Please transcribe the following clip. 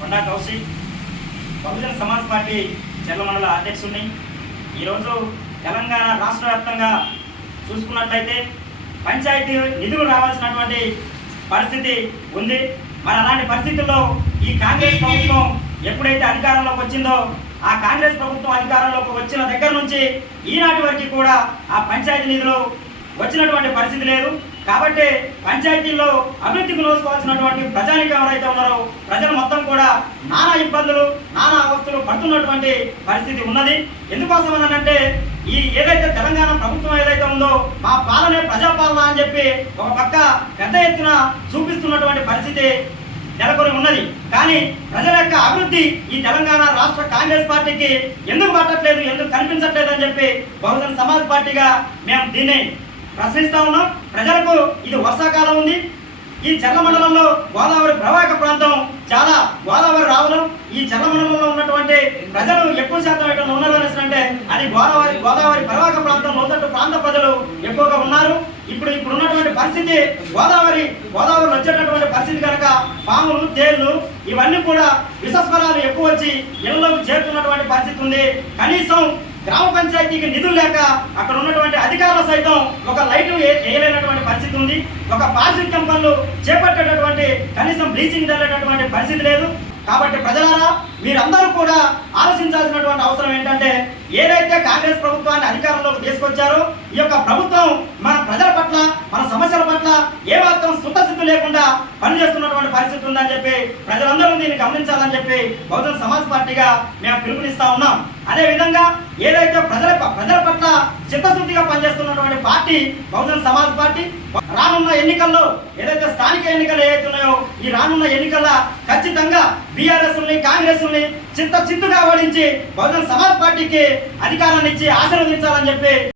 కొండా Kaushik Bahujan Samaj party Cherla మండల అధ్యక్షుడిని. ఈరోజు తెలంగాణ రాష్ట్ర వ్యాప్తంగా చూసుకున్నట్లయితే పంచాయతీ నిధులు రావాల్సినటువంటి పరిస్థితి ఉంది. మరి అలాంటి పరిస్థితుల్లో ఈ కాంగ్రెస్ ప్రభుత్వం ఎప్పుడైతే అధికారంలోకి వచ్చిందో ఆ కాంగ్రెస్ ప్రభుత్వం అధికారంలోకి వచ్చిన దగ్గర నుంచి ఈనాటి వరకు కూడా ఆ పంచాయతీ నిధులు వచ్చినటువంటి పరిస్థితి లేదు. కాబట్టి పంచాయతీల్లో అభివృద్ధికి లోసుకోవాల్సినటువంటి ప్రజానికి ఎవరైతే ఉన్నారో ప్రజలు మొత్తం కూడా నానా ఇబ్బందులు నానా అవస్థలు పడుతున్నటువంటి పరిస్థితి ఉన్నది. ఎందుకోసం అనంటే ఈ ఏదైతే తెలంగాణ ప్రభుత్వం ఏదైతే ఉందో మా పాలనే ప్రజాపాలన అని చెప్పి ఒక పక్క పెద్ద ఎత్తున చూపిస్తున్నటువంటి పరిస్థితి నెలకొని ఉన్నది. కానీ ప్రజల యొక్క అభివృద్ధి ఈ తెలంగాణ రాష్ట్ర కాంగ్రెస్ పార్టీకి ఎందుకు పట్టట్లేదు ఎందుకు కనిపించట్లేదు అని చెప్పి బహుజన సమాజ్ పార్టీగా మేము దీన్ని ప్రశ్నిస్తా ఉన్నాం. ప్రజలకు ఇది వర్షాకాలం ఉంది. ఈ చల్ల మండలంలో గోదావరి ప్రవాహక ప్రాంతం చాలా గోదావరి రావడం. ఈ చల్ల మండలంలో ఉన్నటువంటి ప్రజలు ఎక్కువ శాతం ఎక్కడ ఉన్నారు అంటే అది గోదావరి గోదావరి ప్రవాహక ప్రాంతం లోతట్టు ప్రాంత ప్రజలు ఎక్కువగా ఉన్నారు. ఇప్పుడు ఇప్పుడు ఉన్నటువంటి పరిస్థితి గోదావరి గోదావరి వచ్చేటటువంటి పరిస్థితి కనుక పాములు తేళ్ళు ఇవన్నీ కూడా విషస్వరాలు ఎక్కువ వచ్చి ఇళ్ళలోకి చేరుతున్నటువంటి పరిస్థితి ఉంది. కనీసం గ్రామ పంచాయతీకి నిధులు లేక అక్కడ ఉన్నటువంటి అధికారులు సైతం ఒక లైటు వేయలేనటువంటి పరిస్థితి ఉంది. ఒక పారిశుద్ధ్యం పనులు చేపట్టేటటువంటి కనీసం బ్లీచింగ్ జరిగేటటువంటి పరిస్థితి లేదు. కాబట్టి ప్రజలారా మీరందరూ కూడా ఆలోచించాల్సినటువంటి అవసరం ఏంటంటే ఏదైతే కాంగ్రెస్ ప్రభుత్వాన్ని అధికారంలోకి తీసుకొచ్చారో ఈ యొక్క ప్రభుత్వం మన ప్రజల పట్ల మన సమస్యల పట్ల ఏ మాత్రం సుత్తశుద్ధి లేకుండా పనిచేస్తున్నటువంటి పరిస్థితి ఉందని చెప్పి ప్రజలందరూ దీన్ని గమనించాలని చెప్పి బహుజన సమాజ్ పార్టీగా మేము పిలుపునిస్తా ఉన్నాం. అదే విధంగా ఏదైతే ప్రజల ప్రజల పట్ల చిత్తశుద్ధిగా పనిచేస్తున్నటువంటి పార్టీ బహుజన సమాజ్ పార్టీ రానున్న ఎన్నికల్లో ఏదైతే స్థానిక ఎన్నికలు ఏవైతే ఉన్నాయో ఈ రానున్న ఎన్నికల ఖచ్చితంగా బీఆర్ఎస్ని కాంగ్రెస్ చిత్త చిత్తుగా ఓడించి బహుజన సమాజ్ పార్టీకి అధికారాన్ని ఇచ్చి ఆశీర్వదించాలని చెప్పి